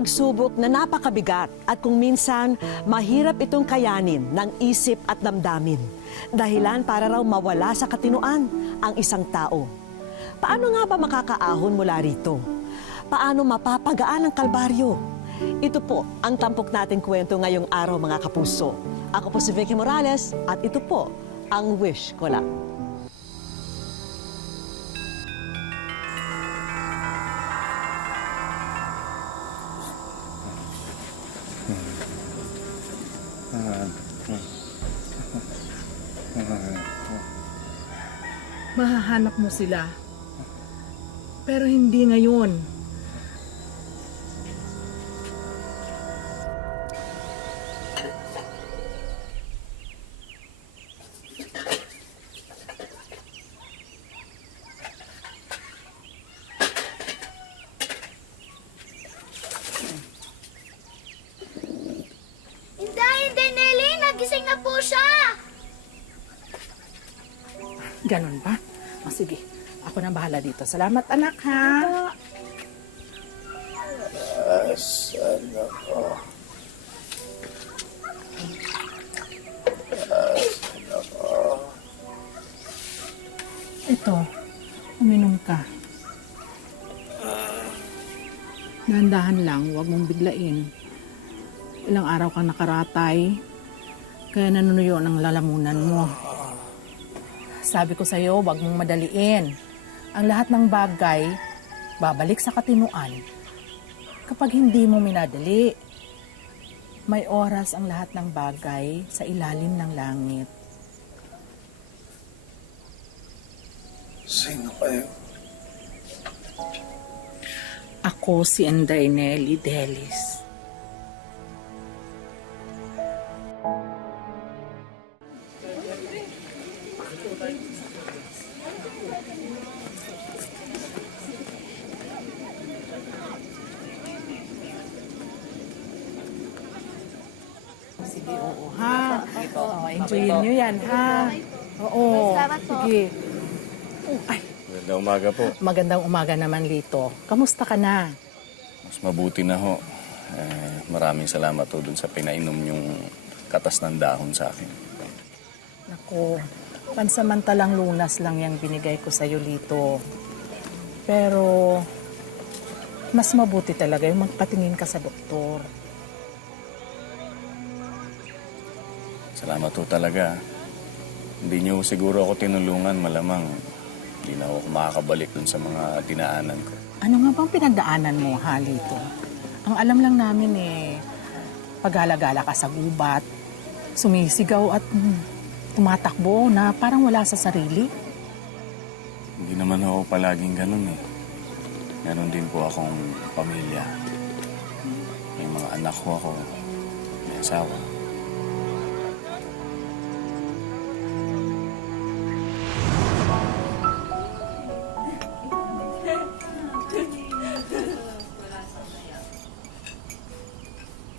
pagsubok na napakabigat at kung minsan mahirap itong kayanin ng isip at damdamin. Dahilan para raw mawala sa katinuan ang isang tao. Paano nga ba makakaahon mula rito? Paano mapapagaan ang kalbaryo? Ito po ang tampok nating kwento ngayong araw, mga kapuso. Ako po si Vicky Morales at ito po ang Wish Ko Lang. Mahahanap mo sila. Pero hindi ngayon. Hindi, Nelly! Nagising na po siya! Ganon ba? O sige, ako na bahala dito. Salamat, anak, ha? Asan ako? Ito, uminom ka. Dahan-dahan lang, huwag mong biglain. Ilang araw kang nakaratay, kaya nanunuyo ng lalamunan mo. Sabi ko sa'yo, huwag mong madaliin. Ang lahat ng bagay, babalik sa katinuan. Kapag hindi mo minadali, may oras ang lahat ng bagay sa ilalim ng langit. Sino kayo? Ako si Inday Nelly Delis. Sige, oo, ha? Oo, enjoyin nyo yan, ha? Oo, Salamat po. sige. Oh, ay, Magandang umaga po. magandang umaga naman, Lito. Kamusta ka na? Mas mabuti na ho. Maraming salamat ho dun sa pinainom yung katas ng dahon sa akin. Naku, pansamantalang lunas lang yung binigay ko sa'yo, Lito. Pero, mas mabuti talaga yung magpatingin ka sa doktor. Salamat ho talaga. Hindi niyo siguro ako tinulungan, malamang hindi na ako makakabalik dun sa mga dinaanan ko. Ano nga bang pinagdaanan mo, ha, Lito? Ang alam lang namin paghalaga ka sa gubat, sumisigaw at tumatakbo na parang wala sa sarili. Hindi naman ako palaging ganun eh. Meron din po akong pamilya. May mga anak ko ako. May asawa.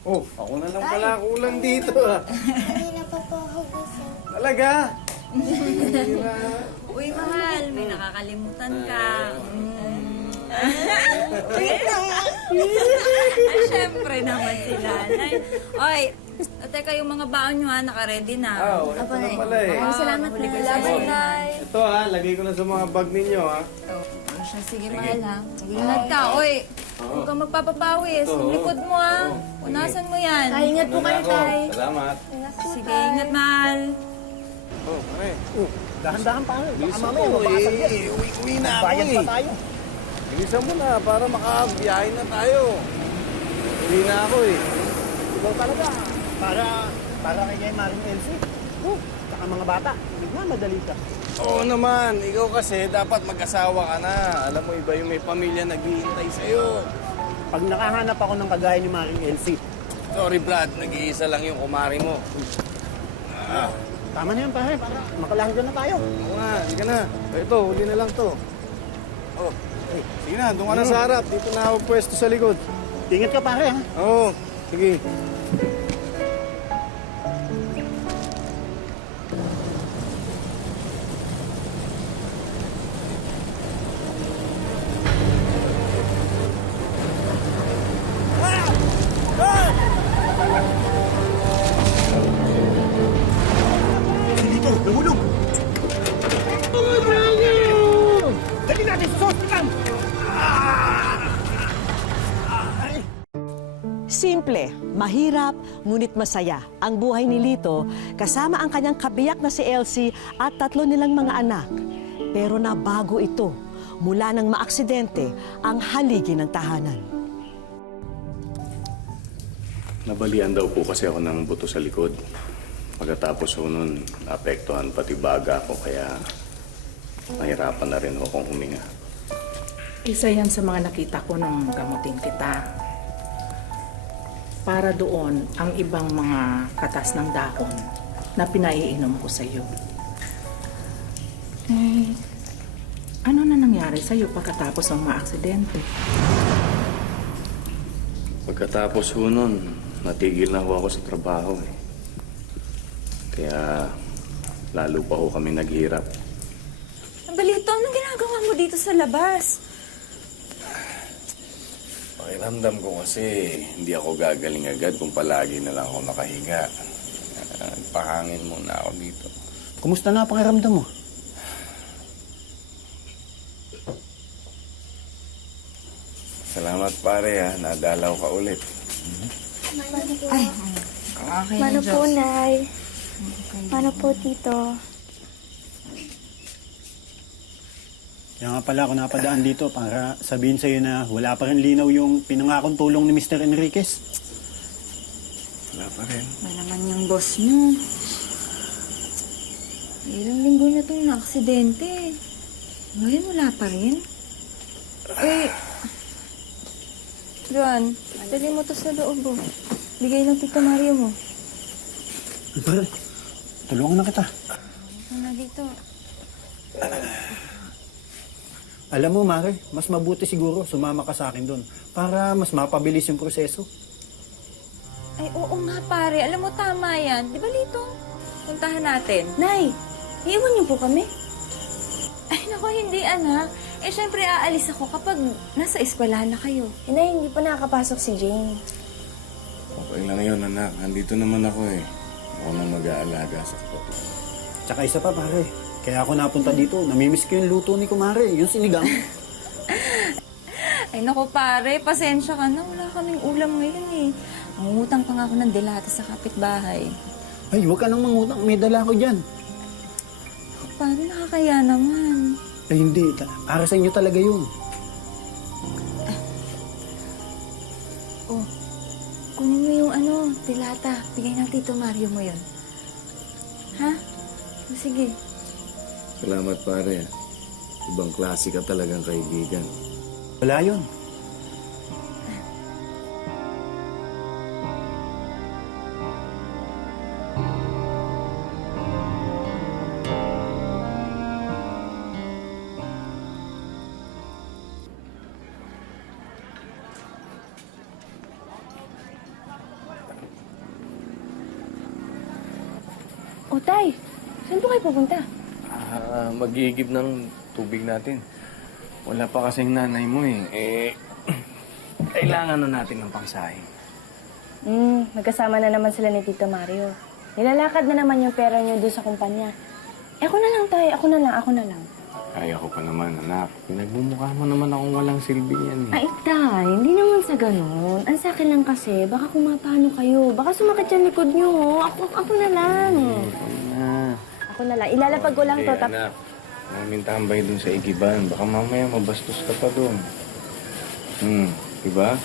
Oh, ako na lang pala kulang dito ah. Hindi na pa po ako gising. Talaga? Uy, mahal, may nakakalimutan ka. Ay, syempre naman sila. Oy, teka, yung mga baon nyo ha, naka-ready na. Oh, ito na pala eh. Salamat na. Salamat, Nay. Ito ha, lagay ko na sa mga bag ninyo ha. Sige, mahal ha. Ingat ka, oy. Huwag kang magpapapawis. Yung likod mo ha. Punasan mo yan. Ay, ingat po kayo, Tay. Salamat. Sige, ingat, mahal. Oh, pare. Dahan-dahan pa. Baka Bilisan mamaya mo mabasag yan. eh. Uwi na ako Bayad eh. pa tayo. Bilisan mo na para makabiyahe na tayo. Uwi na ako eh. Ikaw talaga. Para kay Maring Elsie. Saka mga bata. Hindi nga, madali ka. Oo naman. Ikaw kasi dapat mag-asawa ka na. Alam mo, iba yung may pamilya naghihintay sa'yo. Pag nakahanap ako ng kagaya ni Maring Elsie, Sorry, Brad. Nag-iisa lang yung kumari mo. tama na yan, pare. Para makalanggan na tayo. Oo nga, hindi ka na. Ito, huli na lang to. Oh, sige na, doon ka na sa harap. Dito na ako pwesto sa likod. Ingat ka, pare, ha? Oo, sige. Siyempre, mahirap ngunit masaya ang buhay ni Lito kasama ang kanyang kabiyak na si Elsie at 3 nilang mga anak. Pero nabago ito mula nang maaksidente ang haligi ng tahanan. Nabalian daw po kasi ako ng buto sa likod. Pagkatapos ho nun, naapektuhan pati baga ko kaya nahirapan na rin akong huminga. Isa yan sa mga nakita ko nung gamutin kita. Para doon ang ibang mga katas ng dahon na pinaiinom ko sa iyo. Ano na nangyari sa iyo pagkatapos ng maaksidente? Pagkatapos ho nun, natigil na ho ako sa trabaho eh. Kaya lalo pa ho kami naghirap. Balito, anong ginagawa mo dito sa labas? Pakiramdam ko kasi hindi ako gagaling agad kung palagi na lang ako nakahiga. Pahangin muna ako dito. Kumusta na pakiramdam mo? Salamat pare ha, nadalaw ka ulit. Okay, Mano po, Nay? Mano po, Tito? Kaya nga pala ako napadaan dito para sabihin sa'yo na wala pa rin linaw yung pinangakong tulong ni Mr. Enriquez. Wala pa rin. Ba naman yung boss mo? Ilang linggo na itong na-aksidente. Ngayon wala pa rin. Juan, dali mo to sa loob mo. Bigay ng Tita Mario mo. Pare, tulungan na kita. Ano na dito? Alam mo, Mare, mas mabuti siguro sumama ka sa akin doon para mas mapabilis yung proseso. Ay, oo nga pare. Alam mo, tama yan. Di ba, Lito? Puntahan natin. Nay, iiwan niyo po kami? Ay, naku, hindi, anak. Eh, syempre, aalis ako kapag nasa eskwelahan na kayo. Nay, hindi pa nakakapasok si Jane. Okay lang yun anak, nandito naman ako eh. Ako nang mag-aalaga sa kapatid. Tsaka isa pa, pare. Kaya ako napunta dito. Namimiss ko yung luto ni Kumare, yung sinigang. Ay, naku, pare. Pasensya ka na. Wala kaming ulam ngayon eh. Mangutang pa nga ako ng delata sa kapitbahay. Ay, huwag ka nang mangutang. May dala ko dyan. Pare, nakakaya naman. Ay, hindi. Para sa inyo talaga yun. Oh, kunin mo yung delata. Bigay ng Tito Mario mo yun. Ha? O, sige. Salamat pare. Ibang klase ka talagang kaibigan. Wala yun. O, Tay, saan po kayo pupunta? Mag-iigib ng tubig natin. Wala pa kasing nanay mo eh. Kailangan na natin ng pangsahin. Magkasama na naman sila ni Tito Mario. Nilalakad na naman yung pera niyo doon sa kumpanya. Ako na lang, Tay. Ako na lang. Kaya ko pa naman anak. Pinagmumukha mo naman akong walang silbi yan eh. Ay, Tay, hindi naman sa ganun. Ang sa akin lang kasi, baka kumapano kayo. Baka sumakit yung likod niyo. Ako na lang. Ako na lang. Ilalapag ko lang to. Anak, namin tambay dun sa igiban. Baka mamaya mabastos ka pa dun. Diba?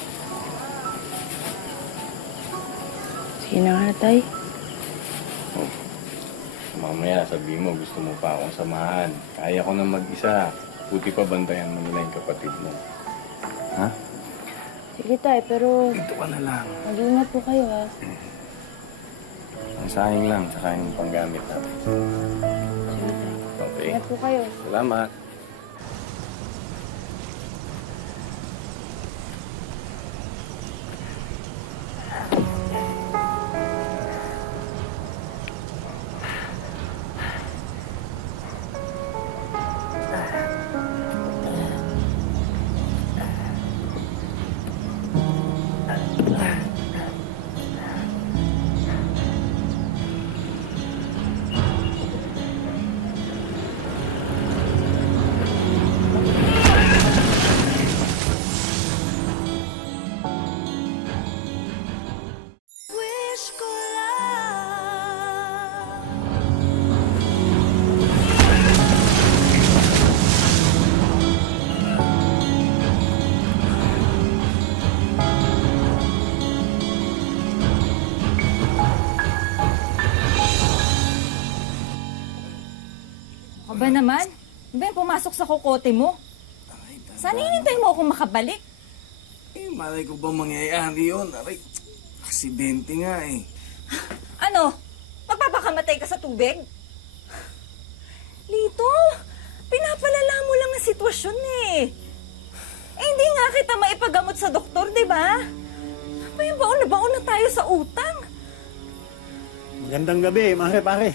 Sige na nga, Tay. Oh. Mamaya sabihin mo gusto mo pa akong samahan. Kaya ko na mag-isa. Buti pa bantayan mo nila yung kapatid mo. Ha? Sige, Tay, pero Dito ka na lang. mag-ingat po kayo, ha? Ang sahing lang, saka yung panggamit natin. Sige, Tay. Okay. Ingat po kayo. Salamat. Aba naman, di ba yung pumasok sa kokote mo? Sana hinintay mo akong makabalik. Eh, malay ko ba mangyayari yun? Aray, aksidente nga eh. Ano? Magpapakamatay ka sa tubig? Lito, pinapalala mo lang ang sitwasyon eh. Eh, hindi nga kita maipagamot sa doktor, di ba? May baon na tayo sa utang. Magandang gabi, pare.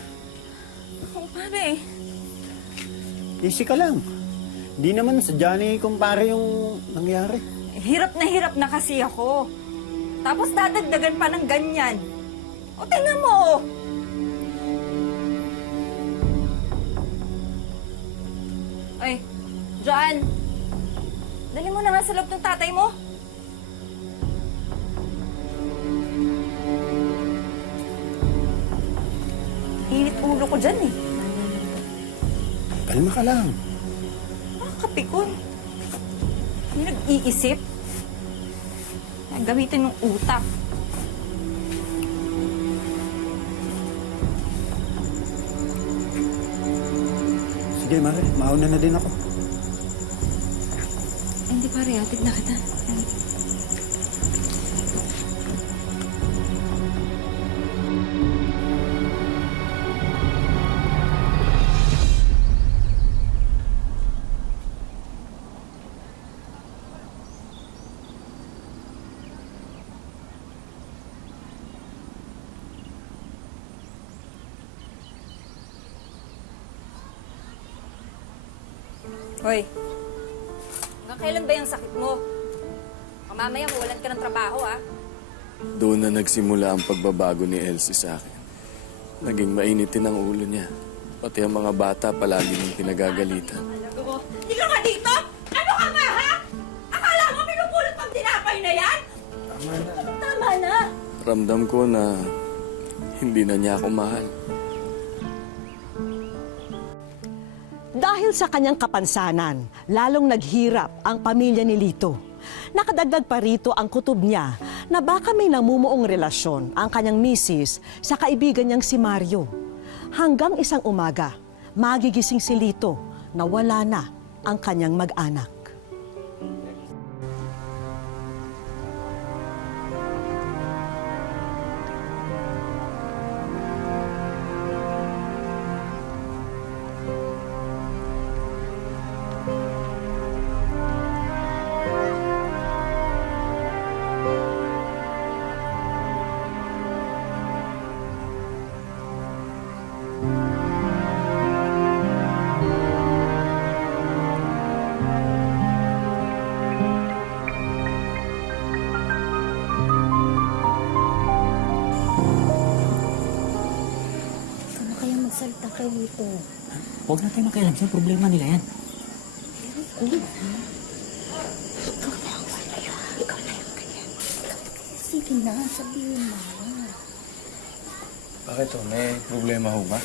Oh, pare, Easy ka lang. Di naman sa Johnny kumpare yung nangyari. hirap na kasi ako. Tapos dadagdagan pa ng ganyan. O, tingnan mo. Ay, John. Dali mo na nga sa loob ng tatay mo. Init ulo ko dyan eh. Kalma ka lang. Nakakapikon. Hindi nag-iisip. Gamitin ng utak. Sige, Mare. Mauna na din ako. Hindi pare, atid na kita. Hoy, hanggang kailan ba yung sakit mo? Mamaya mawalan ka ng trabaho, ah. Doon na nagsimula ang pagbabago ni Elsie sa akin. Naging mainitin ang ulo niya. Pati ang mga bata palagi niyang pinagagalitan. Hindi ka nga dito! Ano ka nga, ha? Akala mo pinupulot pang tinapay na yan? Tama na! Ramdam ko na hindi na niya ako mahal. Dahil sa kanyang kapansanan, lalong naghirap ang pamilya ni Lito. Nakadagdag pa rito ang kutob niya na baka may namumuong relasyon ang kanyang misis sa kaibigan niyang si Mario. Hanggang isang umaga, magigising si Lito na wala na ang kanyang mag-anak. Ikaw na kaya magsalita kay Lito. Huwag na tayo makialam sa problema nila yan. Ikaw na yung kaya. Sige na, sabihin mo. Bakit ho? May problema ho ba?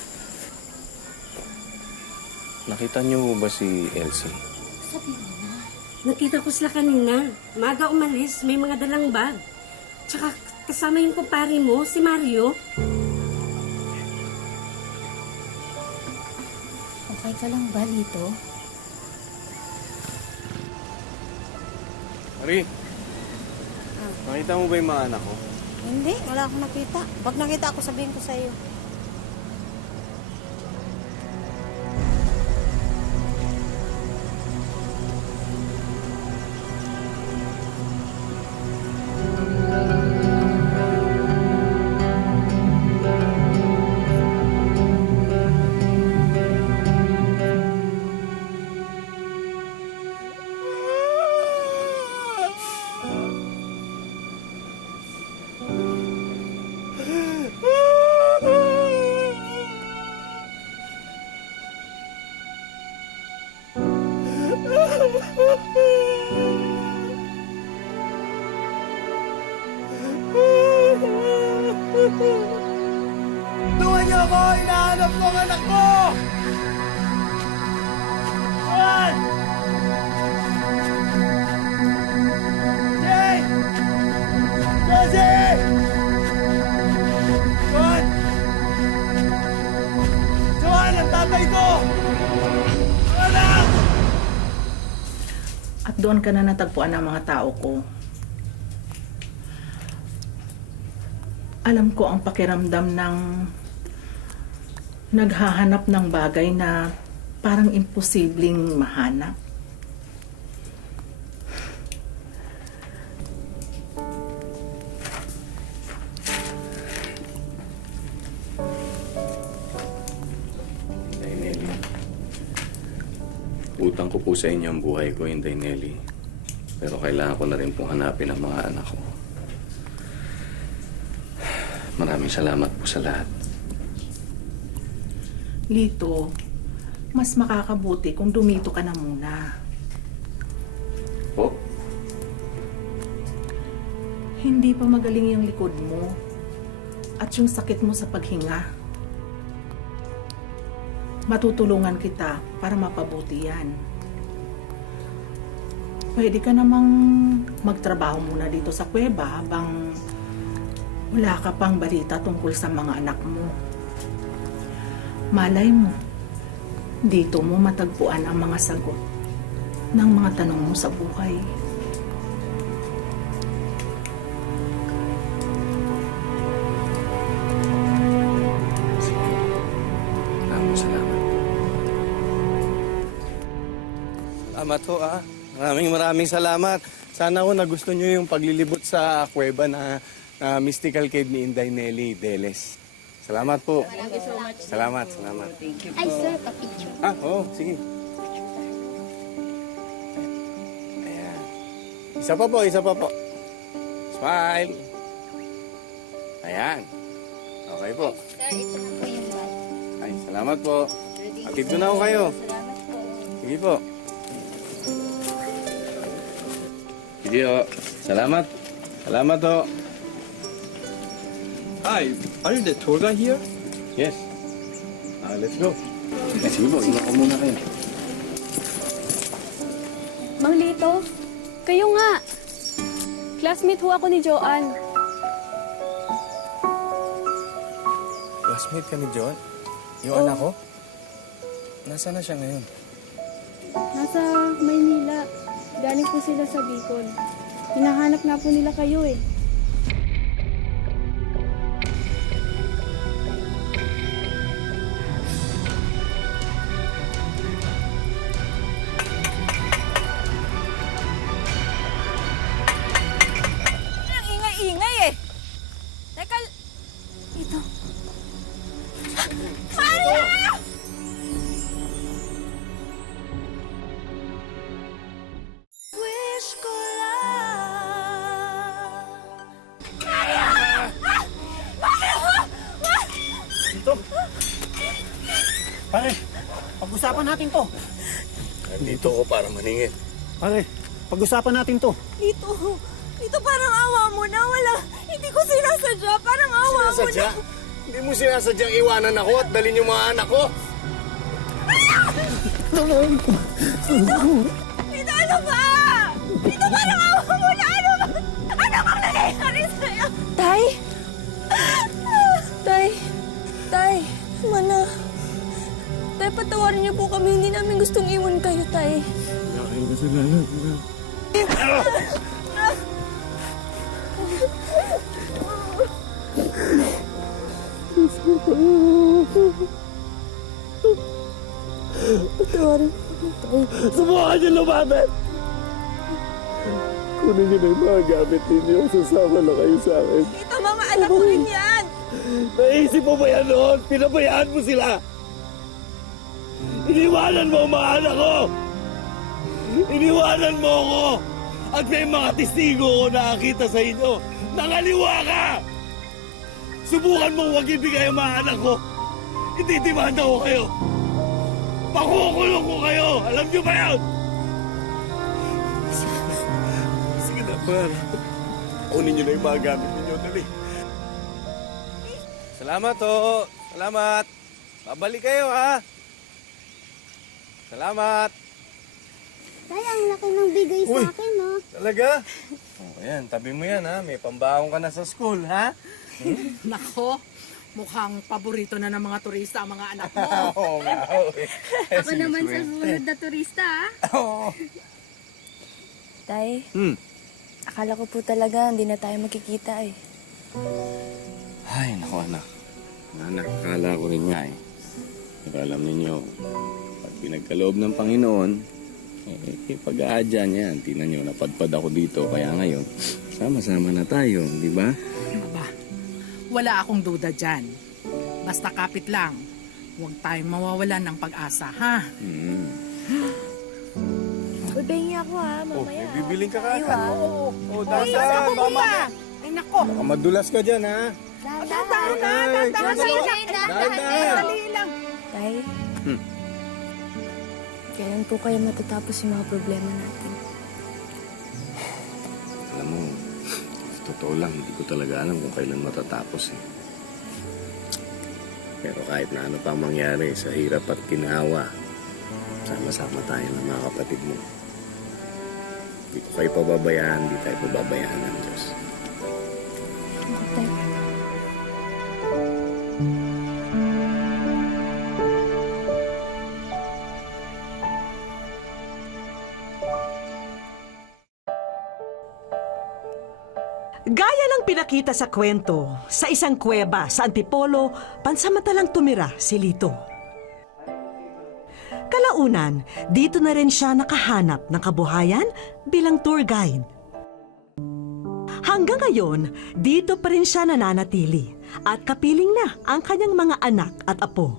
Nakita niyo ho ba si Elsie? Sabihin mo na. Nakita ko sila kanina. Maga umalis, may mga dalang bag. Tsaka kasama yung kumpare mo, si Mario. Okay ka lang ba, Lito? Marie! Nakita mo ba yung mga anak ko? Hindi, wala akong nakita. Pag nakita ako, sabihin ko sa'yo. Tuwan niyo ako! Hinahanap ko ang anak ko! Tuwan! Jay! Josie! Tuwan! Tuwan! Ang tatay ko! At doon ka na natagpuan ng mga tao ko. Alam ko ang pakiramdam ng naghahanap ng bagay na parang imposibleng mahanap. Inday Nelly. Utang ko po sa inyo ang buhay ko, Inday Nelly. Pero kailangan ko na rin pong hanapin ang mga anak ko. Maraming salamat po sa lahat. Lito, mas makakabuti kung dumito ka na muna. Po? Hindi pa magaling yung likod mo at yung sakit mo sa paghinga. Matutulungan kita para mapabuti yan. Pwede ka namang magtrabaho muna dito sa kuweba habang wala ka pang balita tungkol sa mga anak mo. Malay mo, dito mo matagpuan ang mga sagot ng mga tanong mo sa buhay. Maraming salamat. Salamat ho ah. Maraming salamat. Sana ho nagustuhan nyo yung paglilibot sa kuweba na mystical cave ni Inday Nelly Deles. Salamat po. Thank you so much. Salamat. Ay, sir, papicture. Sige. Ayan. Isa pa po. Smile. Ayan. Okay po. Sir, ito na po yung bag. Ay, salamat po. Atid ko na ako kayo. Salamat po. Sige po. Sige o. Salamat. Salamat o. Hi, are you the tour guide here? Yes. Let's go. Sige po, iwan ko muna kayo. Mang Lito, kayo nga. Classmate ho ako ni Joanne. Classmate ka ni John? Yung anak ko? Nasaan na siya ngayon? Nasa Maynila. Galing po sila sa Bicol. Hinahanap nga po nila kayo eh. Ang ingay-ingay eh. Teka, ito. Maria! Wish ko lang. Maria! Pare, pag-usapan natin to. Nandito ko para maningit. Pare, pag-usapan natin to. Dito parang awa mo na. Hindi ko sinasadya. Parang awa mo na. Hindi mo sinasadyang iwanan ako at dalhin yung mga anak ko. Dito, ano ba? Dito parang awa mo na. Ano ba? Ano bang nangyayari sa'yo? Tay? Tay, mana. Tay, patawarin niyo po kami. Hindi namin gustong iwan kayo, Tay. Subukan niyo lumaban! Kunin niyo na yung mga gamit ninyo. Sasama na kayo sa akin. Ito, mga anak ko rin yan. Naisip mo ba yan noon? Pinabayaan mo sila! Iniwanan mo ang mga anak ko! Iniwanan mo ako! At may mga testigo ko nakakita sa inyo. Nangaliwa ka! Subukan mong huwag ibigay ang mga anak ko. Itidimanda ko kayo. Pakukulong ko kayo. Alam niyo ba yan? Sige na, man. Kunin niyo na yung mga gamit ninyo. Dali. Salamat ho. Salamat. Babalik kayo ha. Salamat. Tay, ang laki ng bigay Uy. sa akin, no? Talaga? Oh, ayan, tabi mo yan ha. May pambaong ka na sa school ha. Nako, mukhang paborito na ng mga turista ang mga anak mo. Oo nga. Ako naman sa sumunod na turista, ah. Oo. Tay, akala ko po talaga hindi na tayo magkikita eh. Ay, naku anak. Anak, akala ko rin nga eh. Pero alam ninyo, pag pinagkaloob ng Panginoon, pag-aadya niya yan. Tingnan nyo, napadpad ako dito. Kaya ngayon, sama-sama na tayo, di ba? Aba, wala akong duda dyan. Basta kapit lang. Huwag tayong mawawalan ng pag-asa, ha? Uy, ako ha, mamaya. Bibiling ka ka. Oo. Dahan-dahan. Saan ka pupunta? Ay, nako. Baka madulas ka dyan, ha? Dahan-dahan. Dali lang. Tay, kailan po kayo matatapos yung mga problema natin? Alam mo, sa totoo lang, hindi ko talaga alam kung kailan matatapos eh. Pero kahit na ano pang mangyari sa hirap at ginawa, sama-sama tayo ng mga kapatid mo. Hindi ko kayo pababayaan, hindi tayo pababayaan ng Diyos. Tay. Gaya ng pinakita sa kwento, sa isang kuweba sa Antipolo, pansamantalang tumira si Lito. Kalaunan, dito na rin siya nakahanap ng kabuhayan bilang tour guide. Hanggang ngayon, dito pa rin siya nananatili at kapiling na ang kanyang mga anak at apo.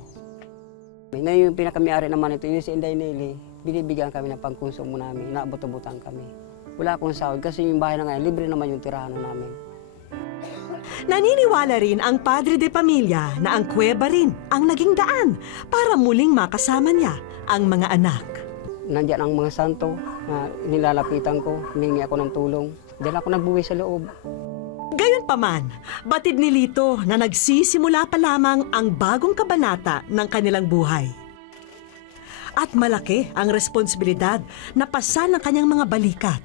Ngayon yung pinakamayari naman ito, yung si Inday Nelly, binibigyan kami ng pangkonsumo namin, inaabot-abutan kami. Wala akong sahod kasi yung bahay na ngayon, libre naman yung tirahan namin. Naniniwala rin ang padre de pamilya na ang kuweba rin ang naging daan para muling makasama niya ang mga anak. Nandiyan ang mga santo na nilalapitan ko, humingi ako ng tulong. Diyan ako nagbuwi sa loob. Gayunpaman, batid ni Lito na nagsisimula pa lamang ang bagong kabanata ng kanilang buhay. At malaki ang responsibilidad na pasa ng kanyang mga balikat.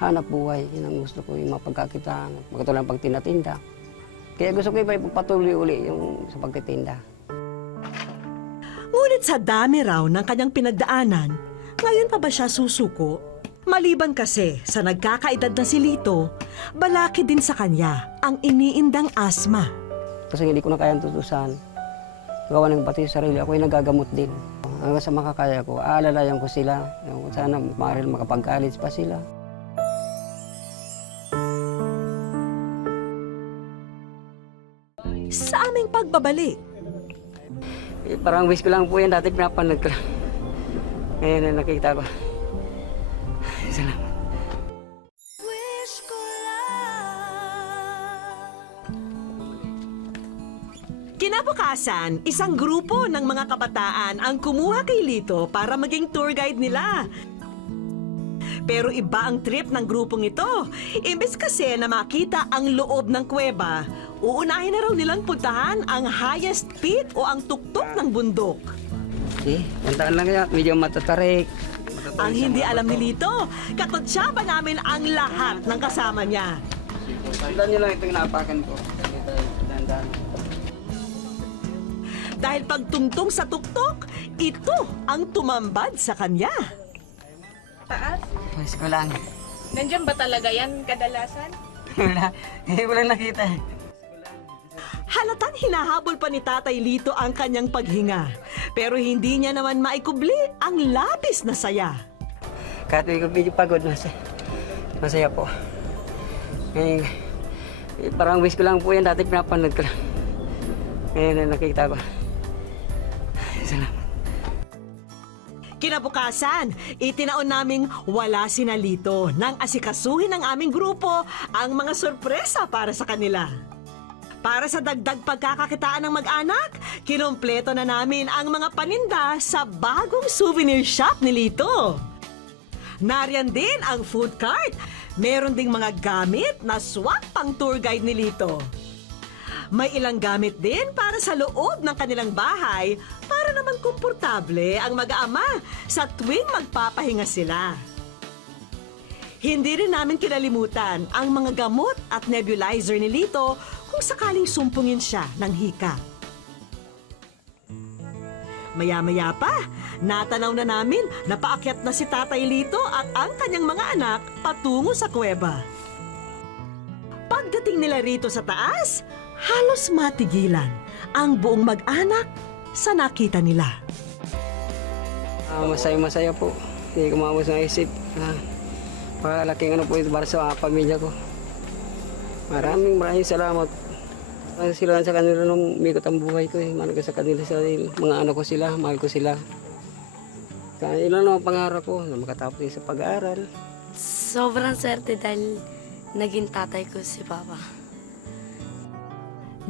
Hanap buhay, yun ang gusto ko, yung mapagkakitaan, magkatulang pagtinatinda. Kaya gusto ko ipagpatuloy uli yung sa pagtitinda. Ngunit sa dami raw ng kanyang pinagdaanan, ngayon pa ba siya susuko? Maliban kasi sa nagkakaedad na si Lito, balaki din sa kanya ang iniindang asma. Kasi hindi ko na kayang tutusan. Gawa ng pati sa sarili, ako yung nagagamot din. Hanggang sa makakaya ko, aalalayan ko sila. Sana maaari makapag-college pa sila. Sa aming pagbabalik, Parang wish ko lang po yan, dati pinapanood ko lang. Ngayon na nakita ko. Salamat. kinabukasan, isang grupo ng mga kabataan ang kumuha kay Lito para maging tour guide nila. Pero iba ang trip ng grupong ito. Imbes kasi na makita ang loob ng kuweba, uunahin na raw nilang puntahan ang highest peak o ang tuktok ng bundok. Puntaan lang kaya, medyo matatarik. Ang hindi alam ni Lito, kakutsaba namin ang lahat ng kasama niya. Tandaan niyo lang itong napakan ko. Tandaan. Dahil pagtungtong sa tuktok, ito ang tumambad sa kanya. Wish ko lang. Nandiyan ba talaga yan kadalasan? Wala, hindi ko lang nakita. Halatang hinahabol pa ni Tatay Lito ang kanyang paghinga. Pero hindi niya naman maikubli ang labis na saya. Kahit ko medyo pagod, masaya po. Ngayon, parang wish ko lang po yan, dati pinapanood ko lang. Ngayon na nakita ko. Salamat. Kinabukasan, itinaon naming wala si Lito nang asikasuhin ng aming grupo ang mga sorpresa para sa kanila. Para sa dagdag pagkakakitaan ng mag-anak, kinumpleto na namin ang mga paninda sa bagong souvenir shop ni Lito. Nariyan din ang food cart. Meron ding mga gamit na swak pang tour guide ni Lito. May ilang gamit din para sa loob ng kanilang bahay para naman komportable ang mag-aama sa tuwing magpapahinga sila. Hindi rin namin kinalimutan ang mga gamot at nebulizer ni Lito kung sakaling sumpungin siya ng hika. Maya-maya pa, natanaw na namin na paakyat na si Tatay Lito at ang kanyang mga anak patungo sa kuweba. Pagdating nila rito sa taas, halos matigilan ang buong mag-anak sa nakita nila. Masaya-masaya po. Hindi ko maubos ng isip. Pagkalaking ano po ito para sa pamilya ko. Maraming salamat. Sila sa kanila nung umikot ang buhay ko. Mahal ko sa kanila mga anak ko sila, mahal ko sila. Kaya ilan ang pangarap ko na makatapos sa pag-aaral. Sobrang swerte dahil naging tatay ko si Papa.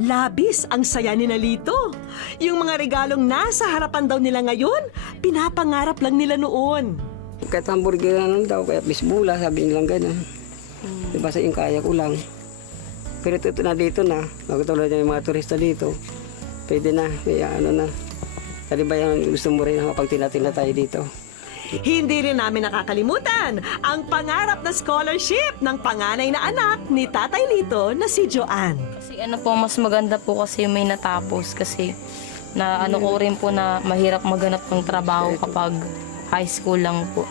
Labis ang saya ni Lito. Yung mga regalong nasa harapan daw nila ngayon, pinapangarap lang nila noon. Kahit hamburger na daw, kaya bisbula, sabi nilang gano'n. Diba sa yung kaya ko lang. Pero ito na dito na, magkatulad yung mga turista dito, pwede na, may ano na. Kali ba yung gusto mo rin kapag tinatina tayo dito? Hindi rin namin nakakalimutan ang pangarap na scholarship ng panganay na anak ni Tatay Lito na si Joanne. Kasi ano po, mas maganda po kasi may natapos kasi na ano ko rin po na mahirap maghanap ng trabaho kapag high school lang po.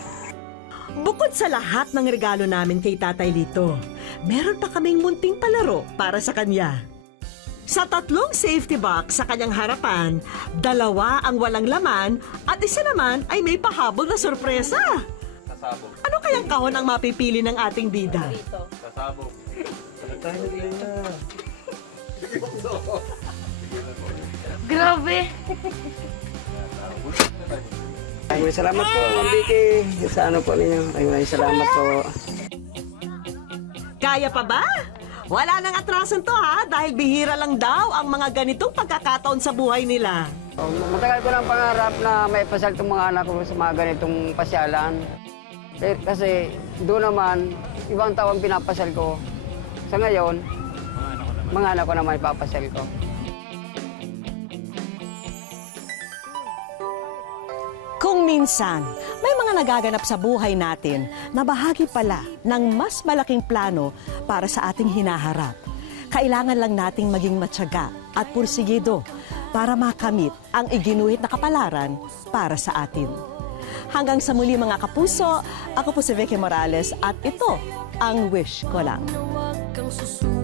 Bukod sa lahat ng regalo namin kay Tatay Lito, meron pa kaming munting palaro para sa kanya. Sa 3 safety box sa kanyang harapan, 2 ang walang laman at isa naman ay may pahabol na sorpresa. Kasabog. Ano kayang kahon ang mapipili ng ating bida? Kasabog. Grabe! Maraming salamat po, Ma'am Vicky. Sa ano po ninyo, maraming salamat po. Kaya pa ba? Wala nang atrasan to ha, dahil bihira lang daw ang mga ganitong pagkakataon sa buhay nila. Matagal ko ng pangarap na may pasal itong mga anak ko sa mga ganitong pasyalan. Kasi doon naman, ibang tao ang pinapasal ko. Sa ngayon, mga anak ko naman ipapasal ko. Kung minsan, may mga nagaganap sa buhay natin na bahagi pala ng mas malaking plano para sa ating hinaharap. Kailangan lang nating maging matyaga at pursigido para makamit ang iginuhit na kapalaran para sa atin. Hanggang sa muli mga kapuso, ako po si Vicky Morales at ito ang Wish Ko Lang. Huwag kang susunod.